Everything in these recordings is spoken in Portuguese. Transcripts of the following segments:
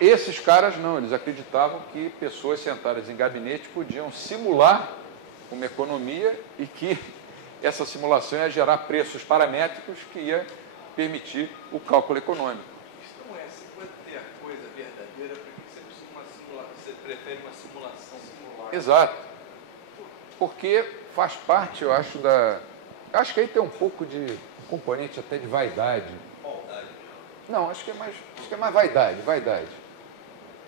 Esses caras não, eles acreditavam que pessoas sentadas em gabinete podiam simular uma economia e que essa simulação ia gerar preços paramétricos que ia permitir o cálculo econômico. Não é, você pode ter a coisa verdadeira, porque você precisa de uma simulação, você prefere uma simulação simular. Exato. Porque faz parte, eu acho, acho que aí tem um pouco de componente até de vaidade. Maldade. Não, acho que é mais vaidade.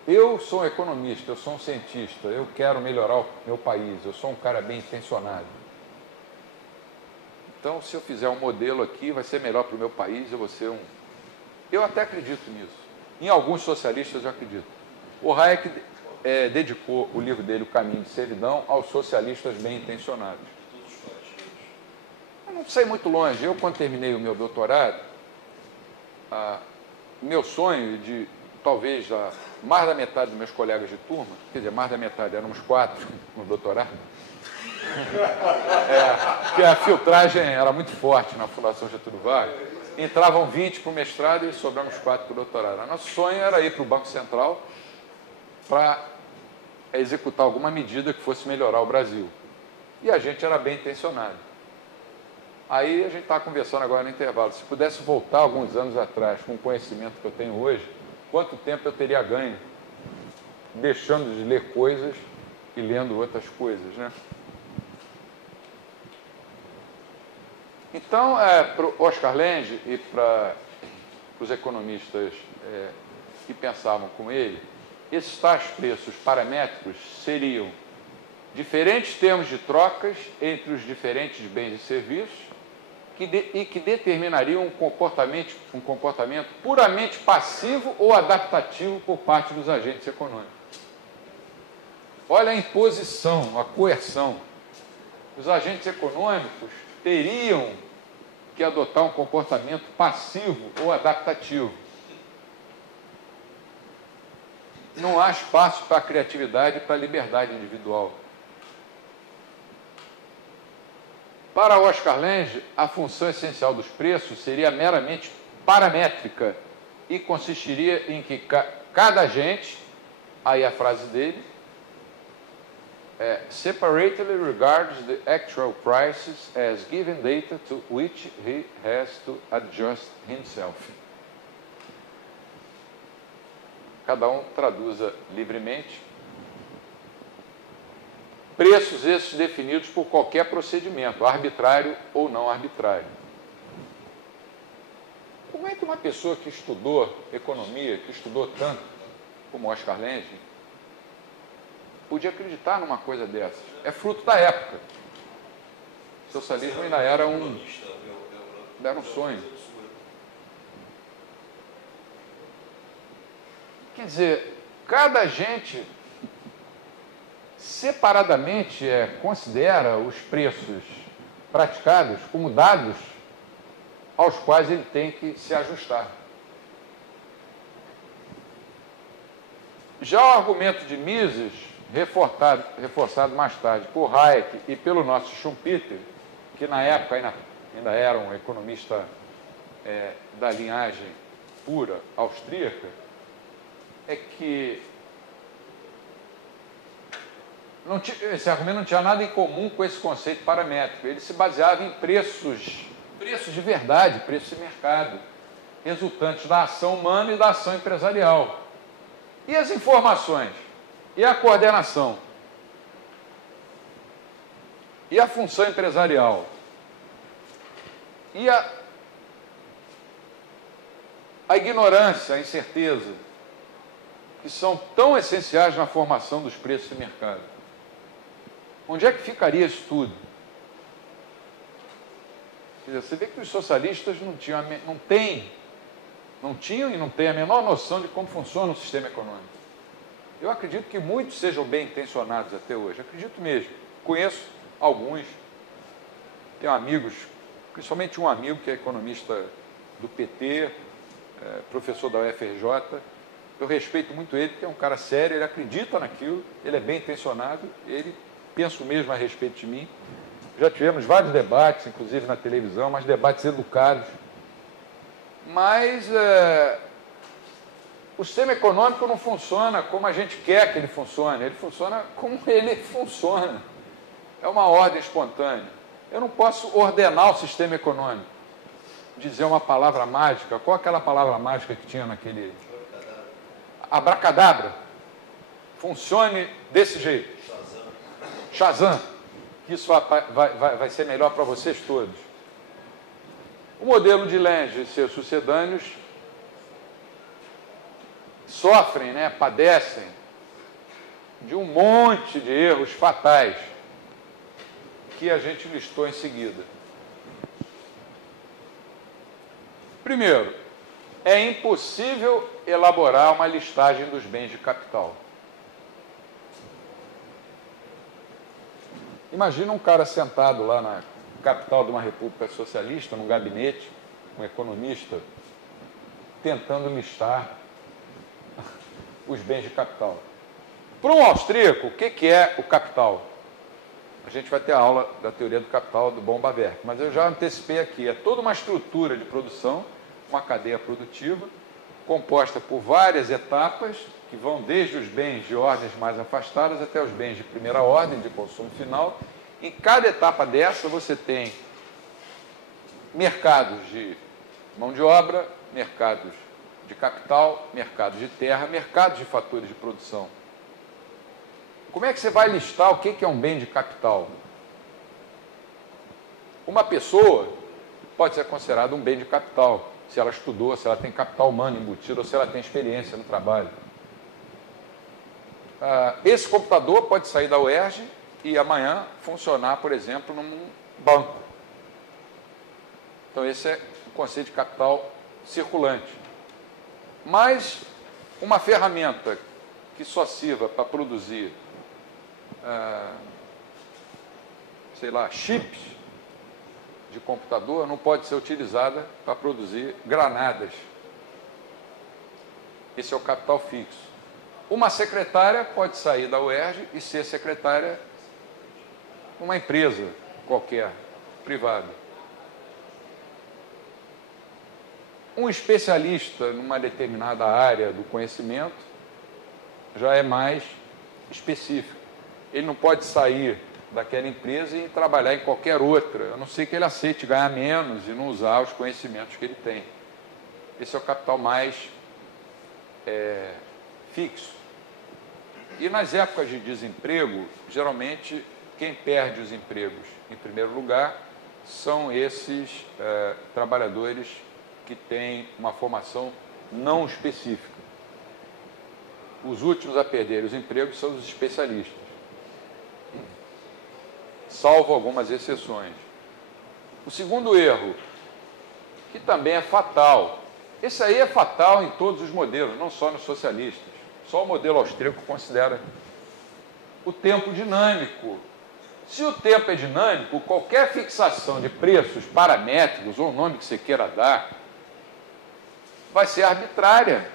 Eu sou um economista, eu sou um cientista, eu quero melhorar o meu país, eu sou um cara bem intencionado. Então, se eu fizer um modelo aqui, vai ser melhor para o meu país, eu vou ser um... Eu até acredito nisso. Em alguns socialistas eu acredito. O Hayek dedicou o livro dele, O Caminho de Servidão, aos socialistas bem intencionados. Eu não sei muito longe. Eu, quando terminei o meu doutorado, meu sonho de, talvez, mais da metade dos meus colegas de turma, quer dizer, mais da metade, éramos 4 no doutorado, porque a filtragem era muito forte na Fundação Getúlio Vargas, entravam 20 para o mestrado e sobramos 4 para o doutorado. Nosso sonho era ir para o Banco Central para executar alguma medida que fosse melhorar o Brasil. E a gente era bem intencionado. Aí a gente está conversando agora no intervalo. Se pudesse voltar alguns anos atrás com o conhecimento que eu tenho hoje, quanto tempo eu teria ganho deixando de ler coisas e lendo outras coisas, né? Então, para o Oscar Lange e para os economistas que pensavam com ele, esses tais preços paramétricos seriam diferentes termos de trocas entre os diferentes bens e serviços e que determinariam um comportamento puramente passivo ou adaptativo por parte dos agentes econômicos. Olha a imposição, a coerção. Os agentes econômicos teriam que adotar um comportamento passivo ou adaptativo. Não há espaço para a criatividade e para a liberdade individual. Para Oscar Lange, a função essencial dos preços seria meramente paramétrica e consistiria em que cada agente, aí a frase dele, separately regards the actual prices as given data to which he has to adjust himself. Cada um traduza livremente. Preços esses definidos por qualquer procedimento, arbitrário ou não arbitrário. Como é que uma pessoa que estudou economia, que estudou tanto como Oscar Lange, podia acreditar numa coisa dessas? É fruto da época. O socialismo ainda era um sonho. Quer dizer, cada agente separadamente considera os preços praticados como dados aos quais ele tem que se ajustar. Já o argumento de Mises, reforçado mais tarde por Hayek e pelo nosso Schumpeter, que na época ainda era um economista da linhagem pura austríaca, é que esse argumento não tinha nada em comum com esse conceito paramétrico. Ele se baseava em preços de verdade, preços de mercado, resultantes da ação humana e da ação empresarial. E as informações? E a coordenação? E a função empresarial? E a ignorância, a incerteza, que são tão essenciais na formação dos preços de mercado? Onde é que ficaria isso tudo? Quer dizer, você vê que os socialistas não tinham e não têm a menor noção de como funciona o sistema econômico. Eu acredito que muitos sejam bem intencionados até hoje, acredito mesmo. Conheço alguns, tenho amigos, principalmente um amigo que é economista do PT, professor da UFRJ. Eu respeito muito ele, porque é um cara sério, ele acredita naquilo, ele é bem intencionado, ele pensa o mesmo a respeito de mim. Já tivemos vários debates, inclusive na televisão, mas debates educados. Mas O sistema econômico não funciona como a gente quer que ele funciona como ele funciona. É uma ordem espontânea. Eu não posso ordenar o sistema econômico, dizer uma palavra mágica. Qual aquela palavra mágica que tinha naquele... Abracadabra. Funcione desse jeito. Shazam. Isso vai ser melhor para vocês todos. O modelo de Lange e seus sucedâneos sofrem, né, padecem de um monte de erros fatais que a gente listou em seguida. Primeiro, é impossível elaborar uma listagem dos bens de capital. Imagina um cara sentado lá na capital de uma república socialista, num gabinete, um economista, tentando listar os bens de capital. Para um austríaco, o que é o capital? A gente vai ter a aula da teoria do capital do Bombaverk, mas eu já antecipei aqui. É toda uma estrutura de produção, uma cadeia produtiva, composta por várias etapas, que vão desde os bens de ordens mais afastadas até os bens de primeira ordem, de consumo final. Em cada etapa dessa, você tem mercados de mão de obra, mercados de capital, mercados de terra, mercados de fatores de produção. Como é que você vai listar o que é um bem de capital? Uma pessoa pode ser considerada um bem de capital, se ela estudou, se ela tem capital humano embutido, ou se ela tem experiência no trabalho. Esse computador pode sair da UERJ e amanhã funcionar, por exemplo, num banco. Então, esse é o conceito de capital circulante. Mas uma ferramenta que só sirva para produzir, sei lá, chips de computador, não pode ser utilizada para produzir granadas. Esse é o capital fixo. Uma secretária pode sair da UERJ e ser secretária numa empresa qualquer, privada. Um especialista numa determinada área do conhecimento já é mais específico. Ele não pode sair daquela empresa e trabalhar em qualquer outra, a não ser que ele aceite ganhar menos e não usar os conhecimentos que ele tem. Esse é o capital mais fixo. E nas épocas de desemprego, geralmente, quem perde os empregos, em primeiro lugar, são esses trabalhadores que têm uma formação não específica. Os últimos a perder os empregos são os especialistas, salvo algumas exceções. O segundo erro, que também é fatal, esse aí é fatal em todos os modelos, não só nos socialistas. Só o modelo austríaco considera o tempo dinâmico. Se o tempo é dinâmico, qualquer fixação de preços paramétricos, ou o nome que você queira dar, vai ser arbitrária.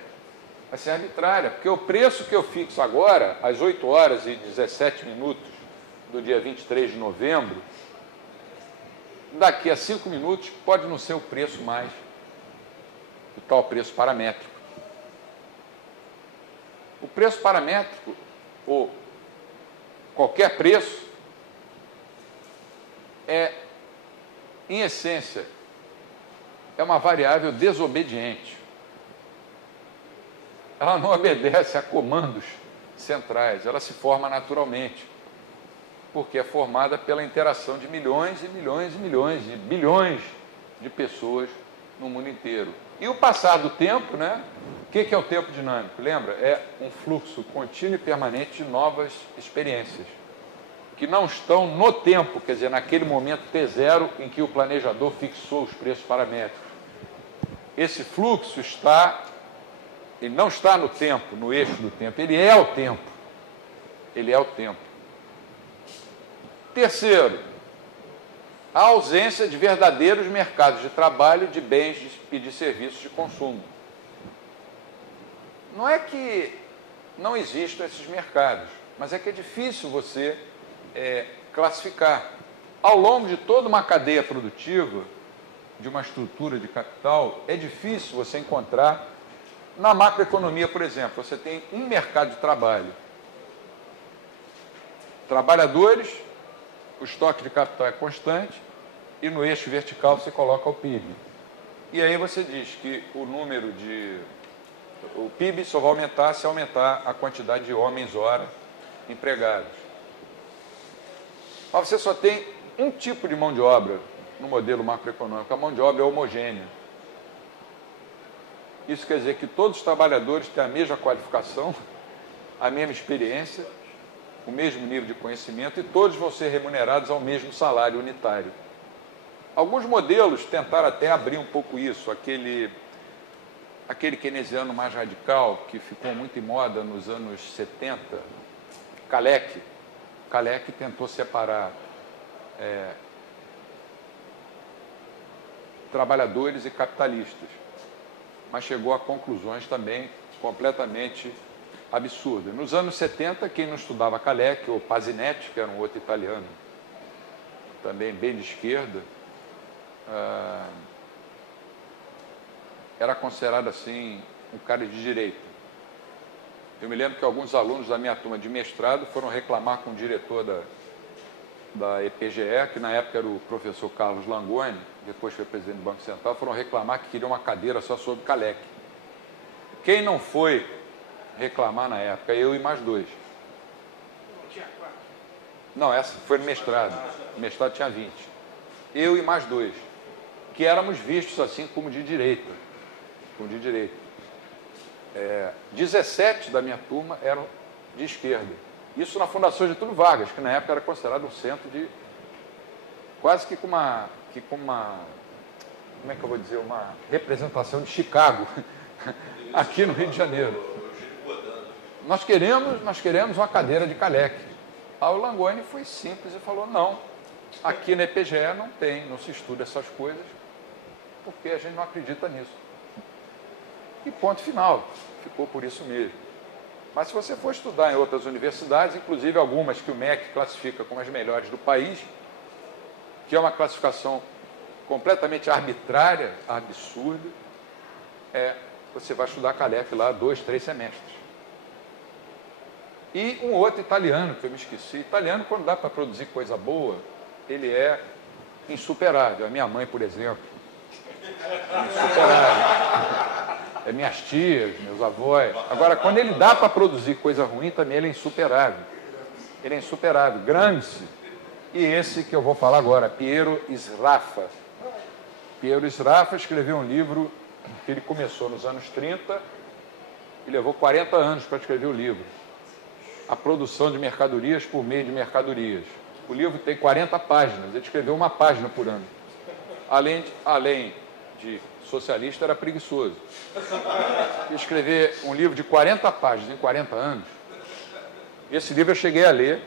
Vai ser arbitrária, porque o preço que eu fixo agora, às 8 horas e 17 minutos do dia 23 de novembro, daqui a 5 minutos pode não ser o preço mais, o tal preço paramétrico. O preço paramétrico, ou qualquer preço, em essência, é uma variável desobediente. Ela não obedece a comandos centrais, ela se forma naturalmente, porque é formada pela interação de milhões e milhões e milhões e bilhões de pessoas no mundo inteiro. E o passar do tempo, né? O que é o tempo dinâmico? Lembra? É um fluxo contínuo e permanente de novas experiências, que não estão no tempo, quer dizer, naquele momento T0 em que o planejador fixou os preços paramétricos. Esse fluxo ele não está no tempo, no eixo do tempo, ele é o tempo. Ele é o tempo. Terceiro, a ausência de verdadeiros mercados de trabalho, de bens e de serviços de consumo. Não é que não existam esses mercados, mas é que é difícil você classificar. Ao longo de toda uma cadeia produtiva, de uma estrutura de capital, é difícil você encontrar Na macroeconomia, por exemplo, você tem um mercado de trabalho. Trabalhadores, o estoque de capital é constante e no eixo vertical você coloca o PIB. E aí você diz que o PIB só vai aumentar se aumentar a quantidade de homens-hora empregados. Mas você só tem um tipo de mão de obra no modelo macroeconômico, a mão de obra é homogênea. Isso quer dizer que todos os trabalhadores têm a mesma qualificação, a mesma experiência, o mesmo nível de conhecimento e todos vão ser remunerados ao mesmo salário unitário. Alguns modelos tentaram até abrir um pouco isso, aquele keynesiano mais radical, que ficou muito em moda nos anos 70, Kalec tentou separar trabalhadores e capitalistas, mas chegou a conclusões também completamente absurdas. Nos anos 70, quem não estudava Kalec, ou Pazinetti, que era um outro italiano, também bem de esquerda, era considerado assim um cara de direita. Eu me lembro que alguns alunos da minha turma de mestrado foram reclamar com o diretor da EPGE, que na época era o professor Carlos Langoni, depois foi presidente do Banco Central, foram reclamar que queriam uma cadeira só sobre Kalec. Quem não foi reclamar na época? Eu e mais dois. Não, essa foi no mestrado. O mestrado tinha 20. Eu e mais dois, que éramos vistos assim como de direita. 17 da minha turma eram de esquerda. Isso na Fundação Getúlio Vargas, que na época era considerado um centro de... quase que com uma como é que eu vou dizer? Uma representação de Chicago, aqui no Rio de Janeiro. Nós queremos uma cadeira de Kalec. Aí o Langoni foi simples e falou, não, aqui na EPGE não se estuda essas coisas, porque a gente não acredita nisso. E ponto final, ficou por isso mesmo. Mas se você for estudar em outras universidades, inclusive algumas que o MEC classifica como as melhores do país, que é uma classificação completamente arbitrária, absurda, você vai estudar Kalec lá 2, 3 semestres. E um outro italiano, que eu me esqueci, italiano, quando dá para produzir coisa boa, ele é insuperável. A minha mãe, por exemplo, insuperável. Minhas tias, meus avós. Agora, quando ele dá para produzir coisa ruim, também ele é insuperável. Ele é insuperável. Gramsci. E esse que eu vou falar agora, Piero Sraffa. Piero Sraffa escreveu um livro que ele começou nos anos 30 e levou 40 anos para escrever o livro. A produção de mercadorias por meio de mercadorias. O livro tem 40 páginas, ele escreveu uma página por ano. Além de socialista, era preguiçoso. Escrever um livro de 40 páginas em 40 anos, esse livro eu cheguei a ler,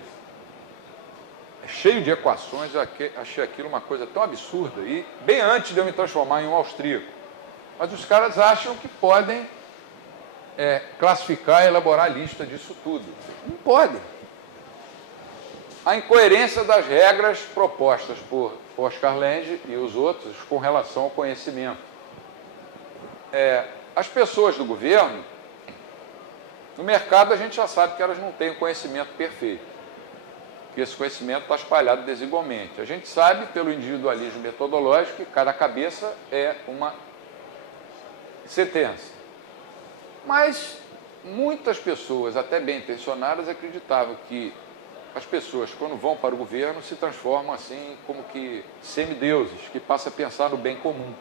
cheio de equações, eu achei aquilo uma coisa tão absurda, e bem antes de eu me transformar em um austríaco. Mas os caras acham que podem classificar e elaborar a lista disso tudo. Não podem. A incoerência das regras propostas por Oscar Lange e os outros com relação ao conhecimento. As pessoas do governo, no mercado a gente já sabe que elas não têm o conhecimento perfeito, que esse conhecimento está espalhado desigualmente. A gente sabe, pelo individualismo metodológico, que cada cabeça é uma sentença. Mas muitas pessoas, até bem intencionadas, acreditavam que as pessoas, quando vão para o governo, se transformam assim como que semideuses, que passam a pensar no bem comum.